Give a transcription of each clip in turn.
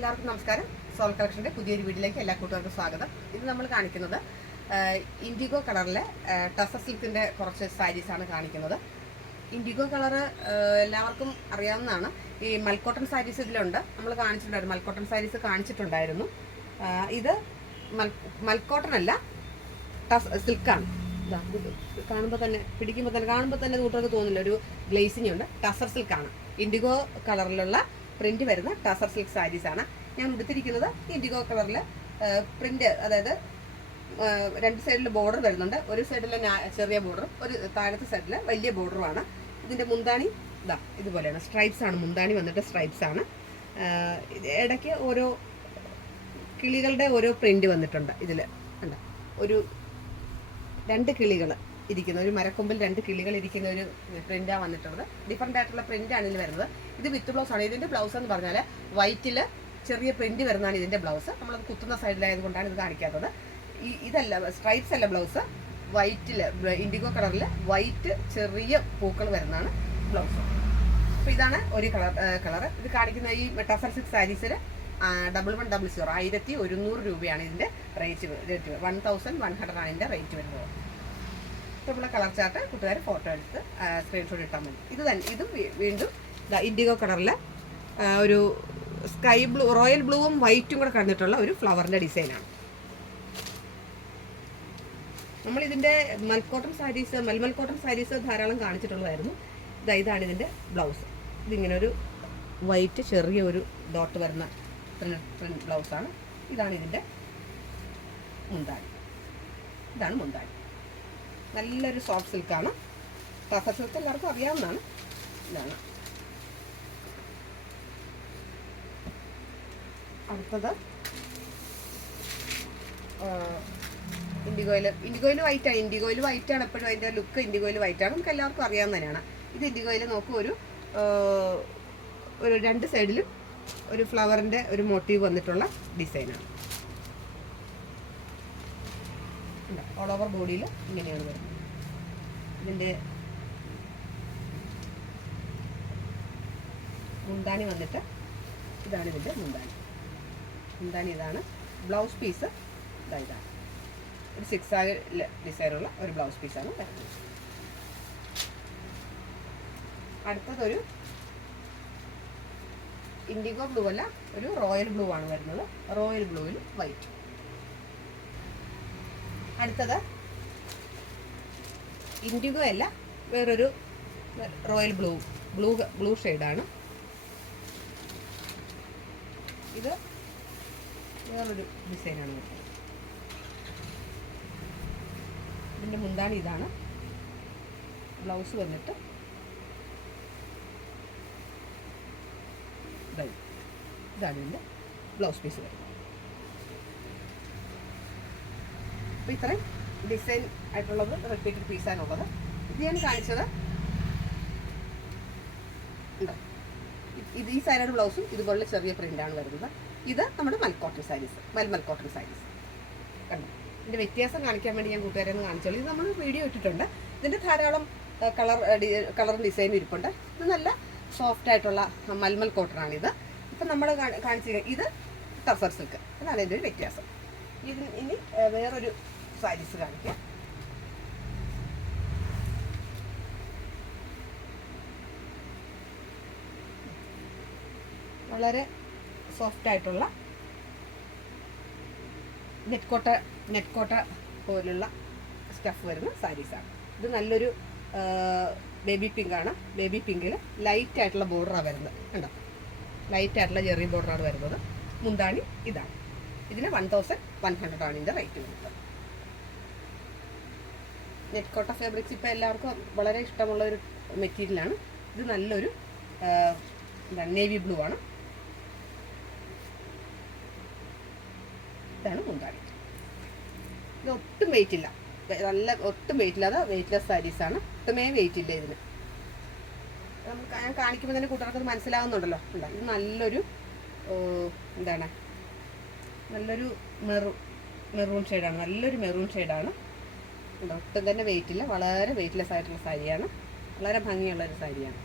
എല്ലാവർക്കും നമസ്കാരം. സോൾ കളക്ഷൻ്റെ പുതിയൊരു വീഡിയോയിലേക്ക് എല്ലാ കൂട്ടുകാർക്കും സ്വാഗതം. ഇത് നമ്മൾ കാണിക്കുന്നത് ഇൻഡിഗോ കളറിലെ ടസർ സിൽക്കിൻ്റെ കുറച്ച് സാരീസാണ് കാണിക്കുന്നത്. ഇൻഡിഗോ കളറ് എല്ലാവർക്കും അറിയാവുന്നതാണ്. ഈ മൽക്കോട്ടൺ സാരീസ് ഇതിലുണ്ട്, നമ്മൾ കാണിച്ചിട്ടുണ്ടായിരുന്നു. മൽക്കോട്ടൺ സാരീസ് കാണിച്ചിട്ടുണ്ടായിരുന്നു. ഇത് മൽക്കോട്ടൺ അല്ല, സിൽക്കാണ്. കാണുമ്പോൾ തന്നെ കാണുമ്പോൾ തന്നെ കൂട്ടുകാർക്ക് തോന്നില്ല, ഒരു ഗ്ലേസിംഗ് ഉണ്ട്. ടസർ സിൽക്കാണ്, ഇൻഡിഗോ കളറിലുള്ള പ്രിന്റ് വരുന്ന ടസർ സിൽക്ക് സാരീസാണ് ഞാൻ എടുത്തിരിക്കുന്നത്. ഇൻഡിഗോ കളറിൽ പ്രിന്റ്, അതായത് രണ്ട് സൈഡിൽ ബോർഡർ വരുന്നുണ്ട്. ഒരു സൈഡിൽ ചെറിയ ബോർഡറും ഒരു താഴത്തെ സൈഡിൽ വലിയ ബോർഡറുമാണ്. ഇതിൻ്റെ മുന്താണി ഇതുപോലെയാണ്, സ്ട്രൈപ്സ് ആണ്. മുന്താണി വന്നിട്ട് സ്ട്രൈപ്സ് ആണ്. ഇടയ്ക്ക് ഓരോ കിളികളുടെ ഓരോ പ്രിന്റ് വന്നിട്ടുണ്ട്. ഇതിൽ ഉണ്ട് ഒരു രണ്ട് കിളികൾ ഇരിക്കുന്ന, ഒരു മരക്കൊമ്പിൽ രണ്ട് കിളികൾ ഇരിക്കുന്ന ഒരു പ്രിന്റാണ് വന്നിട്ടുള്ളത്. ഡിഫറെൻ്റ് ആയിട്ടുള്ള പ്രിന്റാണ് ഇതിൽ വരുന്നത്. ഇത് വിത്ത് ബ്ലൗസ് ആണ്. ഇതിൻ്റെ ബ്ലൗസ് എന്ന് പറഞ്ഞാൽ വൈറ്റിൽ ചെറിയ പ്രിന്റ് വരുന്നതാണ് ഇതിൻ്റെ ബ്ലൗസ്. നമ്മളത് കുത്തുന്ന സൈഡിലായത് കൊണ്ടാണ് ഇത് കാണിക്കാത്തത്. ഇതല്ല, സ്ട്രൈപ്സ് അല്ല ബ്ലൗസ്. വൈറ്റിൽ, ഇൻഡിഗോ കളറിൽ വൈറ്റ് ചെറിയ പൂക്കൾ വരുന്നതാണ് ബ്ലൗസ്. അപ്പോൾ ഇതാണ് ഒരു കളർ. ഇത് കാണിക്കുന്ന ഈ ടസർ സിൽക്ക് സാരീസിൽ 1100 1100 രൂപയാണ് ഇതിൻ്റെ റേറ്റ്. 1100 ആണ് ഇതിൻ്റെ റേറ്റ് വരുന്നത്. ഇഷ്ടമുള്ള കളർ ചാർട്ട് കൂട്ടുകാർ ഫോട്ടോ എടുത്ത് സ്ക്രീൻഷോട്ട് ഇട്ടാൽ മതി. ഇതും വീണ്ടും ഇൻഡിഗോ കളറിൽ ഒരു സ്കൈ ബ്ലൂ, റോയൽ ബ്ലൂവും വൈറ്റും കൂടെ കണ്ടിട്ടുള്ള ഒരു ഫ്ലവറിൻ്റെ ഡിസൈനാണ്. നമ്മളിതിൻ്റെ മൽക്കോട്ടൺ സാരീസ് ധാരാളം കാണിച്ചിട്ടുള്ളതായിരുന്നു. ഇതാണ് ഇതിൻ്റെ ബ്ലൗസ്. ഇതിങ്ങനെ ഒരു വൈറ്റ് ചെറിയ ഒരു ഡോട്ട് വരുന്ന പ്രിന്റ് ബ്ലൗസാണ്. ഇതാണ് ഇതിൻ്റെ മുന്താണി. ഇതാണ് മുന്താണി. നല്ലൊരു സോഫ്റ്റ് സിൽക്കാണ്. ടസർ സിൽക്ക് എല്ലാവർക്കും അറിയാവുന്നതാണ്. ഇതാണ് അടുത്തത്. ഇൻഡിഗോയിൽ വൈറ്റാണ്. ഇൻഡിഗോയിൽ വൈറ്റാണ് എപ്പോഴും അതിൻ്റെ ലുക്ക്. ഇൻഡിഗോയിൽ വൈറ്റാണ്, നമുക്ക് എല്ലാവർക്കും അറിയാവുന്ന തന്നെയാണ്. ഇത് ഇൻഡിഗോയിൽ നോക്കൂ, ഒരു രണ്ട് സൈഡിലും ഒരു ഫ്ലവറിൻ്റെ ഒരു മോട്ടീവ് വന്നിട്ടുള്ള ഡിസൈനാണ്. ഓൾ ഓവർ ബോഡിയിൽ ഇങ്ങനെയാണ് വരുന്നത്. ഇതിൻ്റെ മുന്താണി വന്നിട്ട് ഇതാണ് ഇതിൻ്റെ മുന്താണി ഇതാണ്. ബ്ലൗസ് പീസ് ഇതാണ്. ഒരു 6 ആഗ് ഡിസൈനുള്ള ഒരു ബ്ലൗസ് പീസാണ് വരുന്നത്. അടുത്തതൊരു ഇൻഡിഗോ ബ്ലൂ അല്ല, ഒരു റോയൽ ബ്ലൂ ആണ് വരുന്നത്. റോയൽ ബ്ലൂവിൽ വൈറ്റ്. അടുത്തത് ഇൻഡിഗോ അല്ല, വേറൊരു റോയൽ ബ്ലൂ ഷെയ്ഡാണ്. ഇത് വേറൊരു ഡിസൈനാണ് വരുന്നത്. ഇതിൻ്റെ മുന്താണി ഇതാണ്. ബ്ലൗസ് വന്നിട്ട് ഇതാണ് ഇതിൻ്റെ ബ്ലൗസ് പീസ് വരുന്നത്. അപ്പോൾ ഇത്രയും ഡിസൈൻ ആയിട്ടുള്ളത് റിപ്പീറ്റഡ് പീസാണുള്ളത്. ഇത് ഞാൻ കാണിച്ചത് ഈ സാരിയുടെ ബ്ലൗസും ഇതുപോലുള്ള ചെറിയ പ്രിൻ്റാണ് വരുന്നത്. ഇത് നമ്മുടെ മൽക്കോട്ടൺ സാരീസ് കണ്ടു. ഇതിൻ്റെ വ്യത്യാസം കാണിക്കാൻ വേണ്ടി ഞാൻ കൂട്ടുകാരെ ഒന്ന് കാണിച്ചോളൂ. ഇത് നമ്മൾ വീഡിയോ ഇട്ടിട്ടുണ്ട്. ഇതിൻ്റെ ധാരാളം കളർ ഡിസൈൻ ഇരിപ്പുണ്ട്. ഇത് നല്ല സോഫ്റ്റ് ആയിട്ടുള്ള മൽമൽ കോട്ടണാണിത്. ഇപ്പം നമ്മൾ കാണിച്ചിരിക്കുന്നത് ഇത് ടസർ സിൽക്ക്. അതാണ് ഇതിൻ്റെ ഒരു വ്യത്യാസം. ഇനി വേറൊരു സാരീസ് കാണിക്കാം. വളരെ സോഫ്റ്റ് ആയിട്ടുള്ള നെറ്റ്കോട്ട പോലുള്ള സ്റ്റഫ് വരുന്ന സാരീസാണ്. ഇത് നല്ലൊരു ബേബി പിങ്കാണ്. ബേബി പിങ്കിൽ ലൈറ്റ് ആയിട്ടുള്ള ബോർഡറാണ് വരുന്നത്. കണ്ടോ, ലൈറ്റ് ആയിട്ടുള്ള ചെറിയ ബോർഡറാണ് വരുന്നത്. മുന്താണി ഇതാണ്. ഇതിന് 1100 ആണ് ഇതിൻ്റെ റേറ്റ് വരുന്നത്. നെറ്റ്കോട്ട ഫാബ്രിക്സ് ഇപ്പോൾ എല്ലാവർക്കും വളരെ ഇഷ്ടമുള്ള ഒരു മെറ്റീരിയലാണ്. ഇത് നല്ലൊരു നേവി ബ്ലൂ ആണ്. ഇതാണ് മുന്താണി. ഇത് ഒട്ടും വെയിറ്റ് ഇല്ല, ഒട്ടും വെയിറ്റ് ഇല്ലാതെ വെയിറ്റ്ലെസ് സാരീസാണ്. ഒട്ടുമേ വെയിറ്റ് ഇല്ല ഇതിന്. ഞാൻ കാണിക്കുമ്പോൾ തന്നെ കൂട്ടുകാർക്ക് മനസ്സിലാവുന്നുണ്ടല്ലോ. ഇത് നല്ലൊരു നല്ലൊരു മെറൂൺ ഷെയ്ഡാണ്. നല്ലൊരു മെറൂൺ ഷെയ്ഡാണ്. ഒട്ടും തന്നെ വെയിറ്റ് ഇല്ല, വളരെ വെയിറ്റ്ലെസ് ആയിട്ടുള്ള സാരിയാണ്. വളരെ ഭംഗിയുള്ളൊരു സാരിയാണ്.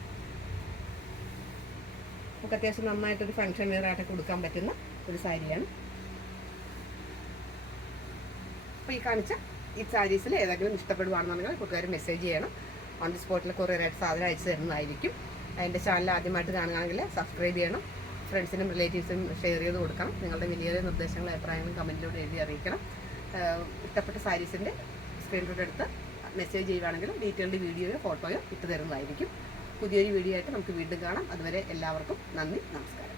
നമുക്ക് അത്യാവശ്യം നന്നായിട്ടൊരു ഫംഗ്ഷൻ വെയറായിട്ടൊക്കെ കൊടുക്കാൻ പറ്റുന്ന ഒരു സാരിയാണ്. അപ്പോൾ ഈ കാണിച്ച ഈ സാരീസിൽ ഏതെങ്കിലും ഇഷ്ടപ്പെടുവാണെന്നുണ്ടെങ്കിൽ കൂട്ടുകാർ മെസ്സേജ് ചെയ്യണം. ഓൺ ദി സ്പോട്ടിൽ കൊറിയറായിട്ട് സാധനം അയച്ചു തരുന്നതായിരിക്കും. അതിൻ്റെ ചാനൽ ആദ്യമായിട്ട് കാണുകയാണെങ്കിൽ സബ്സ്ക്രൈബ് ചെയ്യണം. ഫ്രണ്ട്സിനും റിലേറ്റീവ്സിനും ഷെയർ ചെയ്ത് കൊടുക്കണം. നിങ്ങളുടെ വലിയ നിർദ്ദേശങ്ങളും അഭിപ്രായങ്ങളും കമൻറ്റിലൂടെ എഴുതി അറിയിക്കണം. ഇഷ്ടപ്പെട്ട സാരീസിൻ്റെ സ്ക്രീൻഷോട്ട് എടുത്ത് മെസ്സേജ് ചെയ്യുകയാണെങ്കിൽ ഡീറ്റെയിൽഡ് വീഡിയോയോ ഫോട്ടോയോ ഇട്ട് തരുന്നതായിരിക്കും. പുതിയൊരു വീഡിയോ ആയിട്ട് നമുക്ക് വീണ്ടും കാണാം. അതുവരെ എല്ലാവർക്കും നന്ദി, നമസ്കാരം.